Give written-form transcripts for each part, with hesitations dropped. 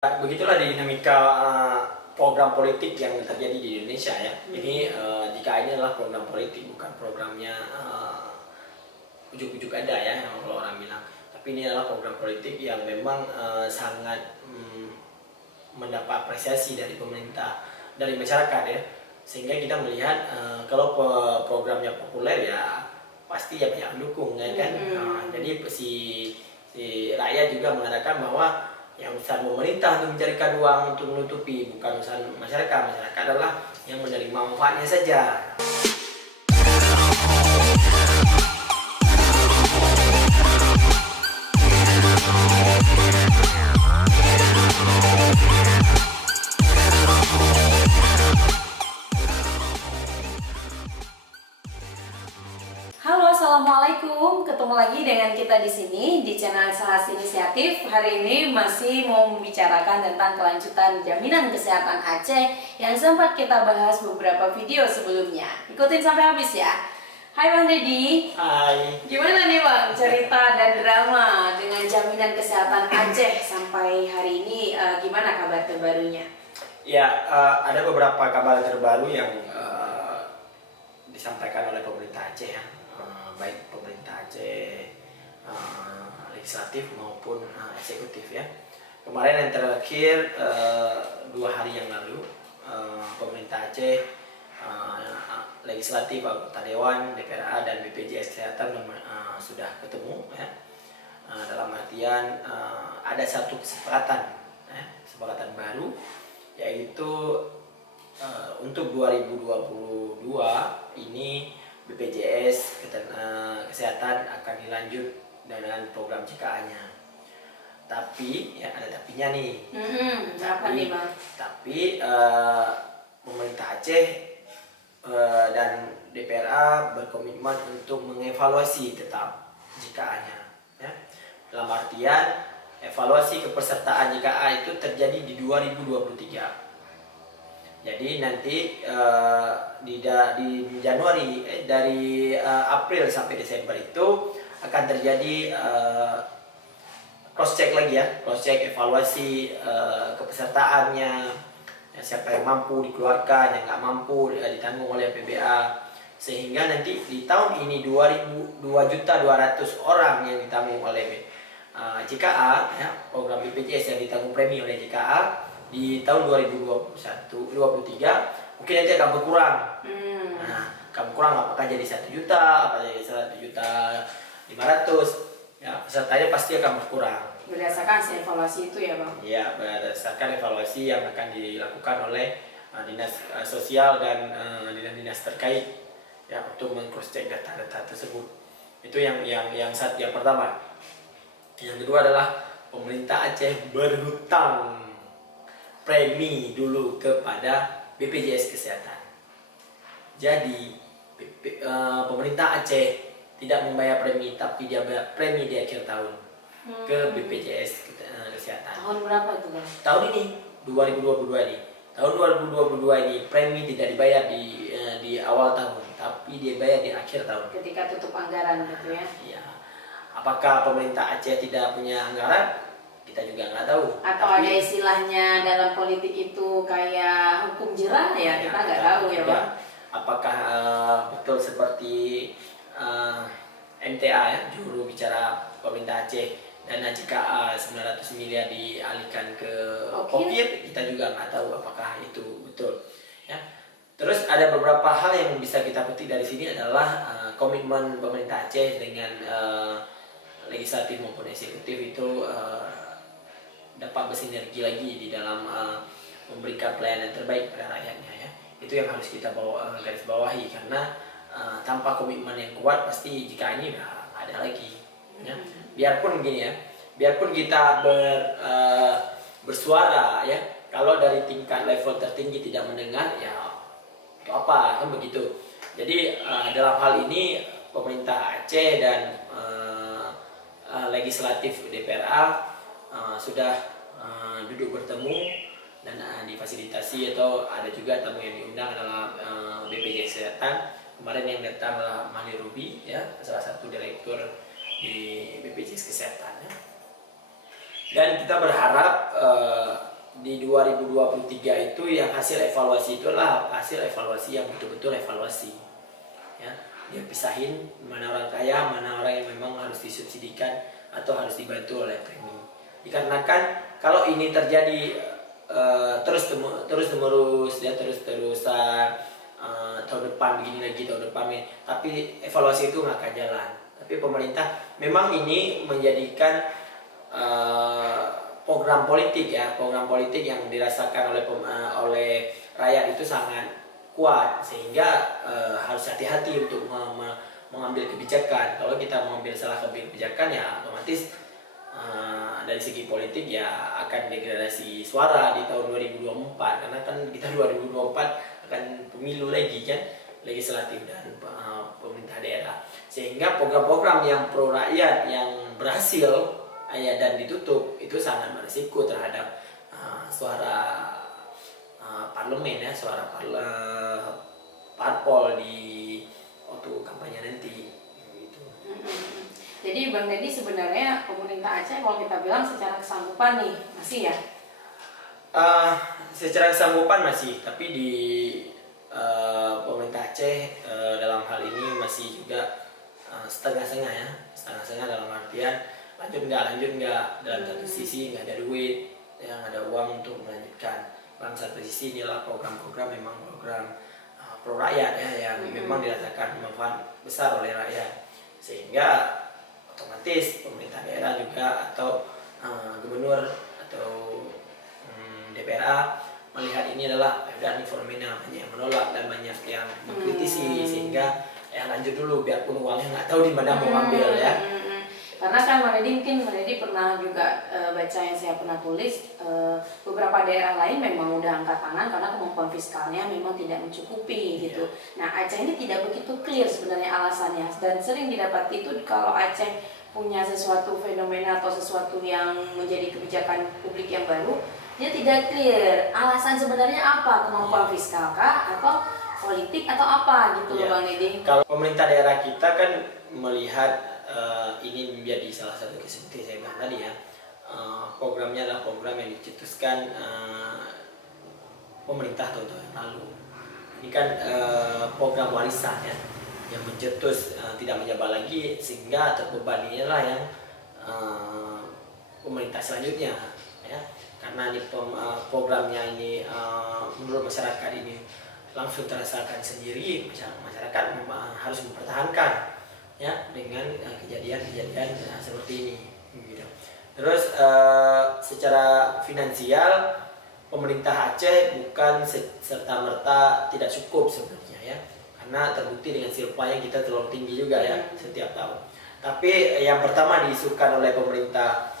Begitulah dinamika program politik yang terjadi di Indonesia ya. Ini jika ini adalah program politik, bukan programnya ujuk-ujuk ada ya, yang kalau orang bilang. Tapi ini adalah program politik yang memang sangat mendapat apresiasi dari pemerintah, dari masyarakat ya. Sehingga kita melihat kalau programnya populer ya pasti ya banyak mendukung ya kan. Jadi si rakyat juga mengatakan bahwa yang urusan pemerintah untuk mencarikan uang untuk menutupi, bukan urusan masyarakat. Masyarakat adalah yang menerima manfaatnya saja. Halo, assalamualaikum. Ketemu lagi dengan kita di sini di channel Sahas Inisiatif. Hari ini masih mau membicarakan tentang kelanjutan jaminan kesehatan Aceh yang sempat kita bahas beberapa video sebelumnya. Ikutin sampai habis ya. Hai Bang Deddy. Hai. Gimana nih Bang cerita dan drama dengan jaminan kesehatan Aceh sampai hari ini? Gimana kabar terbarunya? Ya, ada beberapa kabar terbaru yang disampaikan oleh pemerintah Aceh ya. Baik pemerintah Aceh legislatif maupun eksekutif ya. Kemarin yang terakhir 2 hari yang lalu pemerintah Aceh legislatif, anggota dewan, DPRA dan BPJS Kesehatan sudah ketemu ya. Dalam artian ada satu kesepakatan kesepakatan baru, yaitu untuk 2022 ini BPJS Kesehatan akan dilanjut dengan program JKA-nya. Tapi ya ada tapinya nih. Apa nih Bang? Tapi pemerintah Aceh dan DPRA berkomitmen untuk mengevaluasi tetap JKA-nya. Ya. Dalam artian evaluasi kepesertaan JKA itu terjadi di 2023. Jadi nanti di Januari dari April sampai Desember itu akan terjadi cross check lagi ya, cross check evaluasi kepesertaannya, ya, siapa yang mampu dikeluarkan, yang nggak mampu ditanggung oleh PBA, sehingga nanti di tahun ini 2.200.000 orang yang ditanggung oleh JKA ya, program BPJS yang ditanggung premi oleh JKA di tahun 2021-2023 mungkin nanti akan berkurang. Nah, akan berkurang, apakah jadi 1 juta, apakah jadi 1.500.000 ya, pesertanya pasti akan berkurang. Berdasarkan hasil evaluasi itu ya Bang? Ya, berdasarkan evaluasi yang akan dilakukan oleh dinas sosial dan dinas-dinas terkait ya untuk meng-cross-check data-data tersebut. Itu yang pertama. Yang kedua adalah pemerintah Aceh berhutang premi dulu kepada BPJS Kesehatan. Jadi pemerintah Aceh tidak membayar premi, tapi dia bayar premi di akhir tahun ke BPJS Kesehatan. Tahun berapa itu Bang? Tahun ini 2022 ini. Tahun 2022 ini premi tidak dibayar di awal tahun, tapi dia bayar di akhir tahun. Ketika tutup anggaran gitu ya? Iya. Apakah pemerintah Aceh tidak punya anggaran? Kita juga nggak tahu. Atau tapi, ada istilahnya dalam politik itu kayak hukum jerah ya, kita nggak tahu ya Bang. Apakah betul seperti MTA ya, juru bicara pemerintah Aceh, dana JKA 900 miliar dialihkan ke Okir? Kita juga nggak tahu apakah itu betul ya. Terus ada beberapa hal yang bisa kita petik dari sini adalah komitmen pemerintah Aceh dengan legislatif maupun eksekutif itu dapat bersinergi lagi di dalam memberikan pelayanan terbaik pada rakyatnya ya. Itu yang harus kita garis bawahi, karena tanpa komitmen yang kuat pasti jika ini udah ada lagi ya. Biarpun gini ya, biarpun kita bersuara ya, kalau dari tingkat level tertinggi tidak mendengar ya itu apa kan begitu. Jadi dalam hal ini pemerintah Aceh dan legislatif DPRA sudah duduk bertemu dan difasilitasi, atau ada juga tamu yang diundang adalah BPJS Kesehatan. Kemarin yang datang adalah Mahli Ruby ya, salah satu direktur di BPJS Kesehatan ya. Dan kita berharap di 2023 itu yang hasil evaluasi itu adalah hasil evaluasi yang betul-betul evaluasi, ya. Dia pisahin mana orang kaya, mana orang yang memang harus disubsidikan atau harus dibantu oleh premi. Dikarenakan kalau ini terjadi terus-menerus, ya, terus-terusan, tahun depan begini lagi, tahun depan ini, tapi evaluasi itu nggak akan jalan. Tapi pemerintah memang ini menjadikan program politik, ya, program politik yang dirasakan oleh rakyat itu sangat kuat, sehingga harus hati-hati untuk mengambil kebijakan. Kalau kita mengambil salah kebijakan, ya otomatis dari segi politik ya akan degradasi suara di tahun 2024, karena kan kita 2024 akan pemilu lagi kan, legislatif dan pemerintah daerah, sehingga program-program yang pro rakyat yang berhasil dan ditutup itu sangat berisiko terhadap suara parlemen, ya, suara parpol di waktu kampanye nanti gitu. Jadi Bang Deddy, sebenarnya pemerintah Aceh kalau kita bilang secara kesanggupan nih masih ya? Secara kesanggupan masih, tapi di pemerintah Aceh dalam hal ini masih juga setengah-setengah, ya, setengah-setengah dalam artian lanjut nggak, dalam satu sisi nggak ada duit, yang ada uang untuk melanjutkan, dalam satu sisi inilah program-program memang program pro rakyat, ya, yang memang dirasakan manfaat besar oleh rakyat, sehingga otomatis pemerintah daerah juga atau gubernur atau DPRA melihat ini adalah dan fenomena banyak yang menolak dan banyak yang mengkritisi, sehingga lanjut dulu biarpun uangnya nggak tahu di mana mau ambil, ya. Karena kan Bang Deddy, mungkin Bang Deddy pernah juga baca yang saya pernah tulis, beberapa daerah lain memang udah angkat tangan karena kemampuan fiskalnya memang tidak mencukupi gitu. Nah, Aceh ini tidak begitu clear sebenarnya alasannya, dan sering didapati itu kalau Aceh punya sesuatu fenomena atau sesuatu yang menjadi kebijakan publik yang baru, dia tidak clear alasan sebenarnya apa, kemampuan fiskal kah atau politik atau apa gitu, Bang Deddy. Kalau pemerintah daerah kita kan melihat ini menjadi salah satu seperti saya bilang tadi, ya, programnya adalah program yang dicetuskan pemerintah tahun yang lalu. Ini kan program warisan, ya, yang mencetus tidak menjabat lagi, sehingga terbebaninya lah yang pemerintah selanjutnya, ya, karena ini programnya ini menurut masyarakat ini langsung terasakan sendiri, masyarakat harus mempertahankan, ya, dengan kejadian-kejadian seperti ini gitu. Terus secara finansial pemerintah Aceh bukan serta-merta tidak cukup sebenarnya, ya, karena terbukti dengan silpanya kita terlalu tinggi juga, ya, setiap tahun. Tapi yang pertama diisukan oleh pemerintah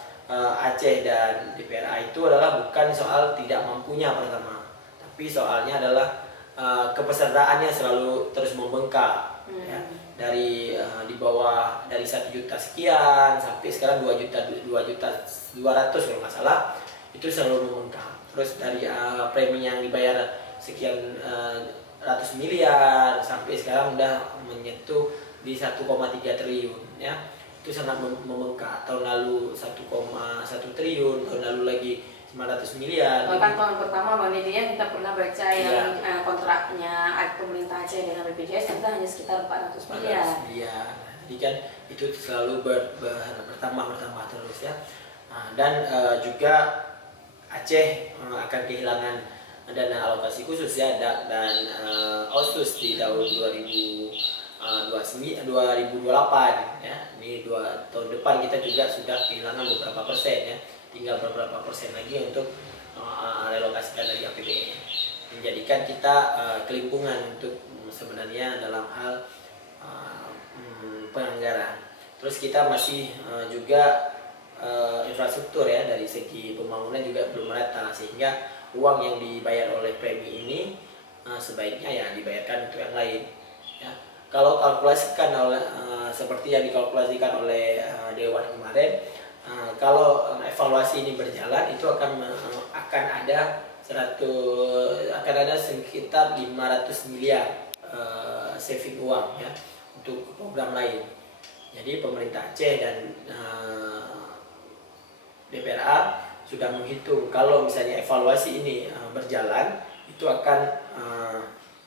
Aceh dan DPRA itu adalah bukan soal tidak mampunya pertama, tapi soalnya adalah kepesertaannya selalu terus membengkak, ya. Dari di bawah, dari 1 juta sekian sampai sekarang 2 juta 200 kalau nggak salah, itu selalu membengkak. Terus dari premi yang dibayar sekian ratus miliar sampai sekarang udah menyentuh di 1,3 triliun, ya, itu sangat membengkak. Tahun lalu 1,1 triliun, tahun lalu lagi 900 miliar. Bahkan tahun pertama Bang Deddy, ya, kita pernah baca yang kontraknya pemerintah Aceh dengan BPJS kita hanya sekitar 400 miliar. Jadi kan itu selalu bertambah terus, ya. Dan juga Aceh akan kehilangan dana alokasi khusus, ya, dan Otsus di tahun 2028, ya. Ini tahun depan kita juga sudah kehilangan beberapa persen, ya, tinggal beberapa persen lagi untuk relokasikan dari APBN, menjadikan kita kelimpungan untuk sebenarnya dalam hal penganggaran. Terus kita masih juga infrastruktur, ya, dari segi pembangunan juga belum merata, sehingga uang yang dibayar oleh premi ini sebaiknya ya dibayarkan untuk yang lain, ya. Kalau kalkulasikan oleh seperti yang dikalkulasikan oleh Dewan kemarin, kalau evaluasi ini berjalan itu akan ada sekitar 500 miliar saving uang, ya, untuk program lain. Jadi pemerintah Aceh dan DPRA sudah menghitung kalau misalnya evaluasi ini berjalan, itu akan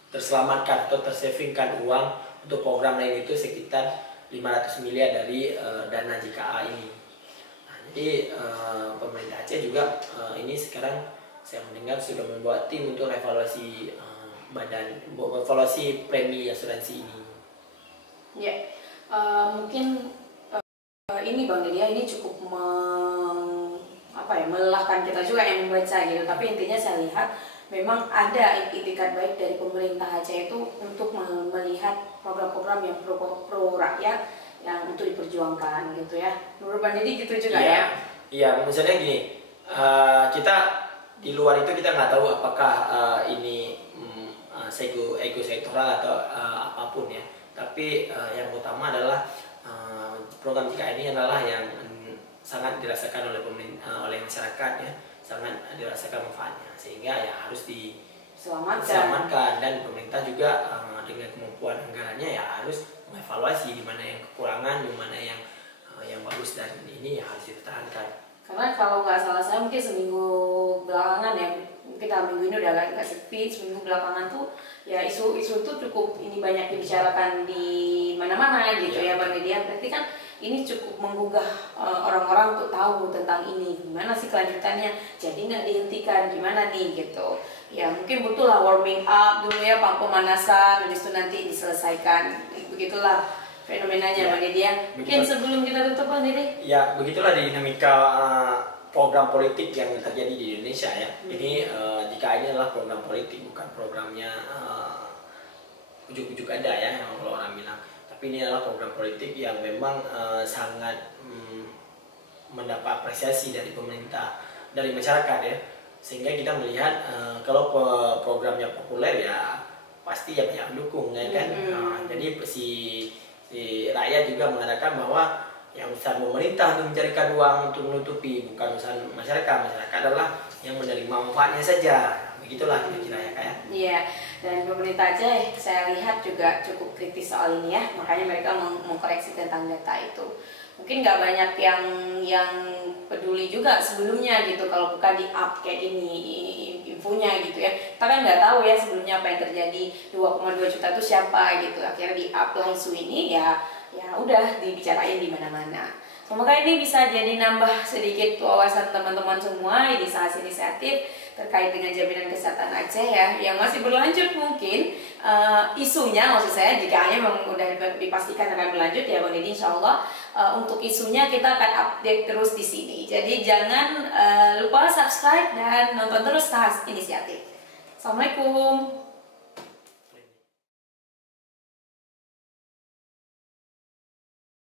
terselamatkan atau tersavingkan uang untuk program lain itu sekitar 500 miliar dari dana JKA ini. Nah, jadi pemerintah Aceh juga ini sekarang saya mendengar sudah membuat tim untuk evaluasi evaluasi premi asuransi ini. Ya, mungkin ini Bang Deddy, ini cukup melelahkan kita juga yang membaca gitu. Tapi intinya saya lihat memang ada itikat baik dari pemerintah Aceh itu untuk melihat program-program yang pro rakyat yang untuk diperjuangkan gitu ya. Menurut Bang Deddy gitu juga ya? Iya, misalnya gini, kita di luar itu kita nggak tahu apakah ini ego sektoral atau apapun ya. Tapi yang utama adalah program JKA ini adalah yang sangat dirasakan oleh masyarakat ya, sangat dirasakan manfaatnya, sehingga ya harus diselamatkan. Dan pemerintah juga dengan kemampuan anggarannya ya harus mengevaluasi di mana yang kekurangan, di mana yang bagus, dan ini ya harus dipertahankan. Karena kalau nggak salah saya mungkin seminggu belakangan ya, mungkin dalam minggu ini udah agak sepi, seminggu belakangan tuh ya isu itu cukup ini banyak dibicarakan di mana-mana gitu ya Bang Deddy. Berarti kan ini cukup menggugah orang-orang untuk tahu tentang ini, gimana sih kelanjutannya, jadi nggak dihentikan, gimana nih gitu. Ya mungkin butuh lah warming up dulu ya, pemanasan, habis itu nanti diselesaikan, begitulah fenomenanya Bang Deddy ya. Mungkin sebelum kita tutup Bang Deddy. Ya begitulah dinamika program politik yang terjadi di Indonesia ya. Ini jika ini adalah program politik, bukan programnya ujuk-ujuk ada ya yang kalau orang bilang. Tapi ini adalah program politik yang memang sangat mendapat apresiasi dari pemerintah, dari masyarakat ya. Sehingga kita melihat kalau programnya populer ya pasti ya banyak mendukung ya kan. Jadi si rakyat juga mengatakan bahwa yang usaha pemerintah untuk mencarikan uang untuk menutupi, bukan usaha masyarakat. Masyarakat adalah yang menerima manfaatnya saja. Begitulah kira-kira ya kayak. Iya, dan pemerintah Aceh saya lihat juga cukup kritis soal ini ya, makanya mereka mengkoreksi tentang data itu. Mungkin nggak banyak yang peduli juga sebelumnya gitu kalau bukan di up kayak ini infonya gitu ya. Kita kan nggak tahu ya sebelumnya apa yang terjadi, 2,2 juta itu siapa gitu. Akhirnya di up lah isu ini ya udah dibicarain di mana-mana. Semoga ini bisa jadi nambah sedikit wawasan teman-teman semua di SAS Inisiatif terkait dengan jaminan kesehatan Aceh ya, yang masih berlanjut mungkin isunya, maksud saya jika hanya memang udah dipastikan akan berlanjut ya Bang Deddy, insya Allah untuk isunya kita akan update terus di sini. Jadi jangan lupa subscribe dan nonton terus SAS Inisiatif. Assalamualaikum.